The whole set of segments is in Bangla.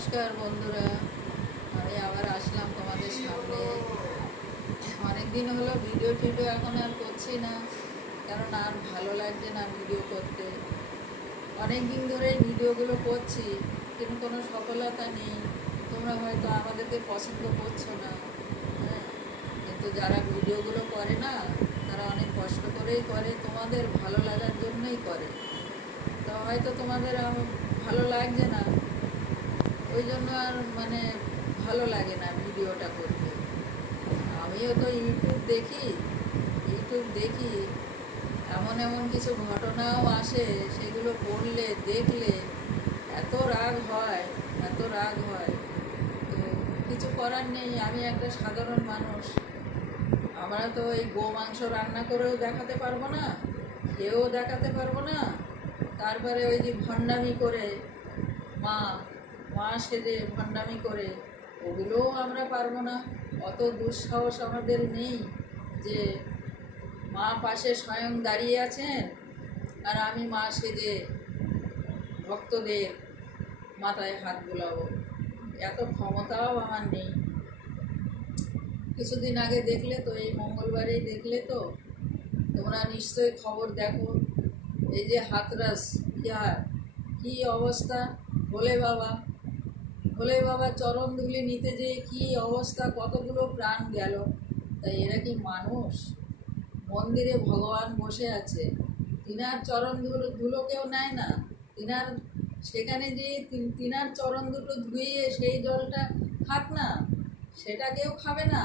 নমস্কার বন্ধুরা, আমি আবার আসলাম তোমাদের সামনে। অনেক দিন হলো ভিডিও এখন আর করছি না, কারণ আর ভালো লাগছে না ভিডিও করতে। অনেক দিন ধরে ভিডিওগুলো করছি, কিন্তু কোনো সফলতা নেই। তোমরা হয়তো আমাদেরকে পছন্দ করছো না। হ্যাঁ, কিন্তু যারা ভিডিওগুলো করে না, তারা অনেক কষ্ট করেই করে, তোমাদের ভালো লাগার জন্যই করে। তো হয়তো তোমাদের ভালো লাগছে না, ওই জন্য আর ভালো লাগে না ভিডিওটা করতে। আমিও তো ইউটিউব দেখি, এমন এমন কিছু ঘটনাও আসে, সেগুলো পড়লে দেখলে এত রাগ হয়, এত রাগ হয়। তো কিছু করার নেই, আমি একটা সাধারণ মানুষ। আমরা তো এই মাংস রান্না করেও দেখাতে পারবো না, খেয়েও দেখাতে পারবো না। তারপরে ওই যে ভণ্ডামি করে মা মা সেজে ভণ্ডামি করে, ওগুলোও আমরা পারবো না। অত দুঃসাহস আমাদের নেই যে মা পাশে স্বয়ং দাঁড়িয়ে আছেন আর আমি মা সেজে ভক্তদের মাথায় হাত বোলাবো, এত ক্ষমতাও আমার নেই। কিছুদিন আগে দেখলে তো, এই মঙ্গলবারেই দেখলে তো, তোমরা নিশ্চয়ই খবর দেখো। এই যে হাতরাস বিহার, কী অবস্থা! ভোলে বাবা চরণ ধুলি নিতে যেয়ে কী অবস্থা, কতগুলো প্রাণ গেল। তাই এরা কি মানুষ? মন্দিরে ভগবান বসে আছে, তিনার চরণ ধুলো কেউ নেয় না। তিনার সেখানে যেয়ে তিনার চরণ দুটো ধুয়ে সেই জলটা খাক না, সেটা কেউ খাবে না।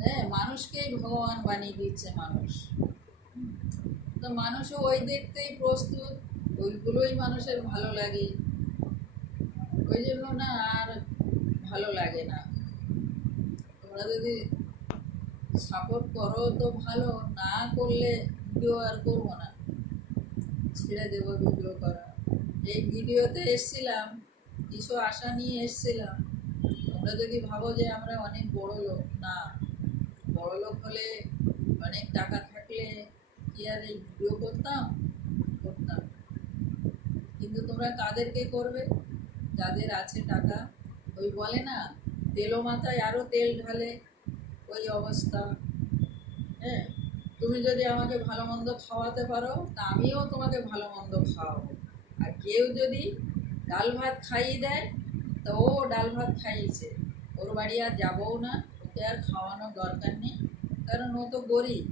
হ্যাঁ, মানুষকেই ভগবান বানিয়ে দিচ্ছে মানুষ। তো মানুষও ওই দেখতেই প্রস্তুত, ওইগুলোই মানুষের ভালো লাগে। ওই জন্য না আর ভালো লাগে না। তোমরা যদি সাপোর্ট করো তো ভালো, না করলে ভিডিও আর করবো না, ছেড়ে দেবো ভিডিও করা। এই ভিডিওতে এসছিলাম, কিছু আশা নিয়ে এসছিলাম। তোমরা যদি ভাবো যে আমরা অনেক বড় লোক, না, বড় লোক হলে, অনেক টাকা থাকলে কি আর এই ভিডিও করতাম? কিন্তু তোমরা কাদেরকে করবে? যাদের আছে টাকা। ওই বলে না, তেলো মাথায় আরও তেল ঢালে, ওই অবস্থা। হ্যাঁ, তুমি যদি আমাকে ভালো মন্দ খাওয়াতে পারো, তা আমিও তোমাকে ভালো মন্দ খাওয়াবো। আর কেউ যদি ডাল ভাত খাইয়ে দেয়, তো ও ডাল ভাত খাইয়েছে, ওর বাড়ি আর যাবও না, ওকে আর খাওয়ানোর দরকার নেই, কারণ ও তো গরিব।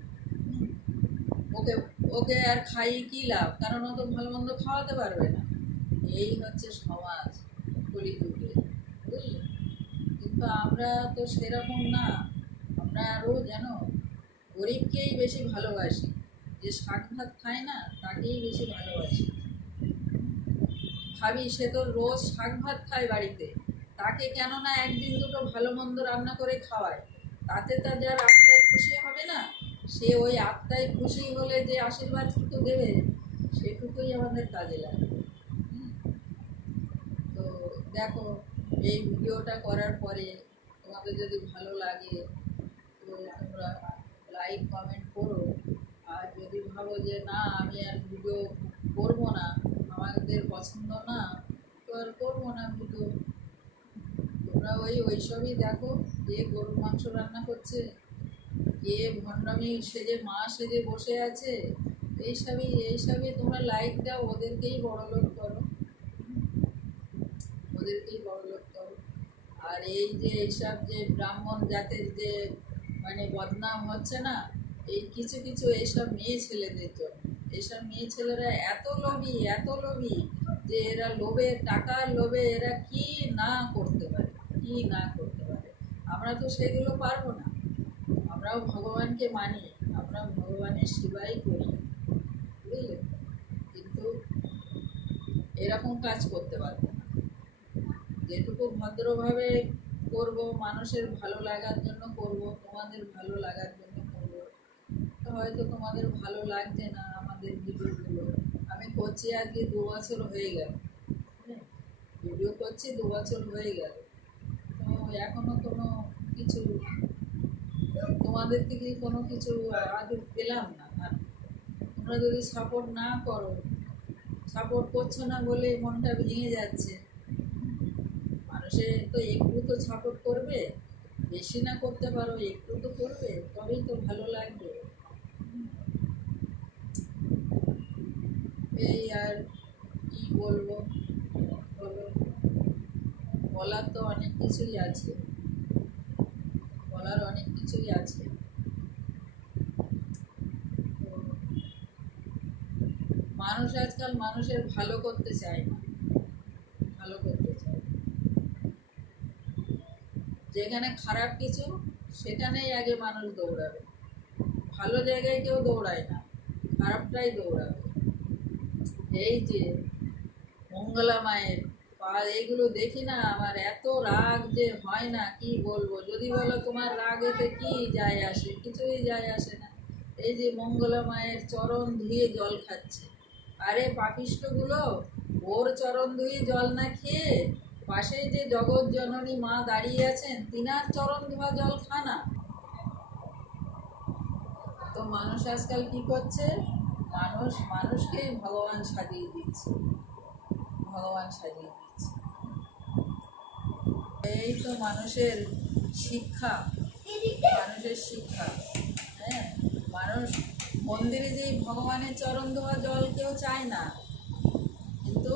ওকে ওকে আর খাইয়ে কী লাভ, কারণ ও তো ভালো মন্দ খাওয়াতে পারবে না। এই হচ্ছে সমাজ কলিযুগে, বুঝলে? কিন্তু আমরা তো সেরকম না। আমরা আরও যেন গরিবকেই বেশি ভালোবাসি, যে শাক ভাত খায় না তাকেই বেশি ভালোবাসি। ভাবি, সে তো রোজ শাক ভাত খায় বাড়িতে, তাকে কেন না একদিন দুটো ভালো মন্দ রান্না করে খাওয়ায়, তাতে তার যার আত্মায় খুশি হবে না? সে ওই আত্মায় খুশি হলে যে আশীর্বাদটুকু দেবে, সেটুকুই আমাদের কাজে লাগে। তো দেখো, এই ভিডিওটা করার পরে তোমাদের যদি ভালো লাগে তো তোমরা লাইক কমেন্ট করো। আর যদি ভাবো যে না, আমি আর ভিডিও করবো না, আমাদের পছন্দ না, তো আর করবো না ভিডিও। তোমরা ওইসবই দেখো, কে গরুর মাংস রান্না করছে, কে ভণ্ডামি সেজে মা সেজে বসে আছে, এইসবই তোমরা লাইক দাও, ওদেরকেই বড়লোক করো, ওদেরকেই বড়লোক করো। আর এই যে এইসব যে ব্রাহ্মণ জাতের যে বদনাম হচ্ছে না, এই কিছু কিছু এইসব মেয়ে ছেলেদের জন্য। এইসব মেয়ে ছেলেরা এত লোভী যে এরা টাকার লোভে এরা কি না করতে পারে, কি না করতে পারে। আমরা তো সেগুলো পারবো না। আমরাও ভগবানকে মানি, আমরা ভগবানের সেবাই করি, বুঝলে? কিন্তু এরকম কাজ করতে পারবো না। যেটুকু ভদ্রভাবে করব, মানুষের ভালো লাগার জন্য করব, তোমাদের ভালো লাগার জন্য করব। তো হয়তো তোমাদের ভালো লাগছে না আমাদের ভিডিওগুলো। আমি করছি আজকে 2 বছর হয়ে গেল, ভিডিও করছি 2 বছর হয়ে গেল। তো এখনও কোনো কিছু তোমাদের থেকে কোনো কিছু আদৌ পেলাম না। আর তোমরা যদি সাপোর্ট না করো, সাপোর্ট করছো না বলে মনটা ভেঙে যাচ্ছে। মানুষে তো একটু তো সাপোর্ট করবে, বেশি না করতে পারো একটু তো করবে, তবেই তো ভালো লাগবে। এই আর কি বলবো, বলো। বলার তো অনেক কিছুই আছে, বলার অনেক কিছুই আছে। তো মানুষ আজকাল মানুষের ভালো করতে চায় না, ভালো করতে চায় না। যেখানে খারাপ কিছু সেখানেই আগে মানুষ দৌড়াবে, ভালো জায়গায় কেউ দৌড়ায় না, খারাপটাই দৌড়াবে। এই যে মঙ্গলা মায়ের পা এইগুলো দেখি না, আমার এত রাগ যে হয় না, কি বলবো। যদি বলো তোমার রাগ এতে কি যায় আসে, কিছুই যায় আসে না। এই যে মঙ্গলা মায়ের চরণ ধুয়ে জল খাচ্ছে, আরে পাপিষ্ঠগুলো, ওর চরণ ধুয়ে জল না খেয়ে পাশে যে জগৎ জননী মা দাঁড়িয়ে আছেন তিনার চরণ ধোয়া জল খানা। তো মানুষ আজকাল কি করছে, মানুষ মানুষকেই ভগবান সাজিয়ে দিচ্ছে, ভগবান সাজিয়ে দিচ্ছে। এই তো মানুষের শিক্ষা, মানুষের শিক্ষা। হ্যাঁ, মানুষ মন্দিরে যেই ভগবানের চরণ ধোয়া জল কেউ চায় না, কিন্তু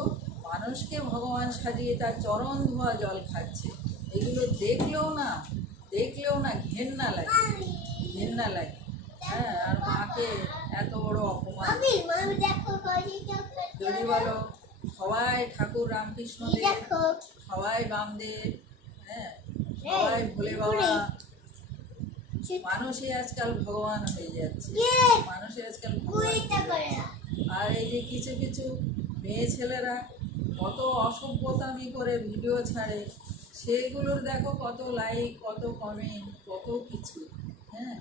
মানুষকে ভগবান সাজিয়ে তার চরণ ধোয়া জল খাচ্ছে। এগুলো দেখলেও না ঘেন্না লাগে, ঘেন্না লাগে। হ্যাঁ, আর মাকে এত বড় অপমান। যদি বলো সবাই ঠাকুর রামকৃষ্ণ দেব, সবাই বামদেব, হ্যাঁ, সবাই ভোলে বাবা, মানুষই আজকাল ভগবান হয়ে যাচ্ছে, মানুষই আজকাল ভগবান হয়ে যাচ্ছে। আর এই যে কিছু কিছু মেয়ে ছেলেরা কত অসভ্যতামি করে ভিডিও ছাড়ে, সেগুলোর দেখো কত লাইক, কত কমেন্ট, কত কিছু। হ্যাঁ,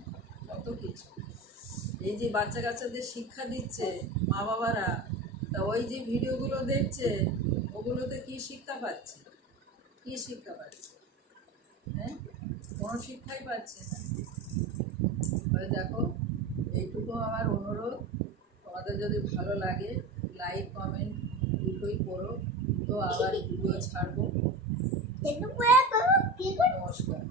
কত কিছু। এই যে বাচ্চা কাচ্চাদের শিক্ষা দিচ্ছে মা বাবারা, তা ওই যে ভিডিওগুলো দেখছে, ওগুলোতে কি শিক্ষা পাচ্ছে, কি শিক্ষা পাচ্ছে? হ্যাঁ, কোনো শিক্ষাই পাচ্ছে না। এবার দেখো, এইটুকু আমার অনুরোধ, তোমাদের যদি ভালো লাগে লাইক কমেন্ট দুটোই করো, তো আবার ভিডিও ছাড়বো। নমস্কার।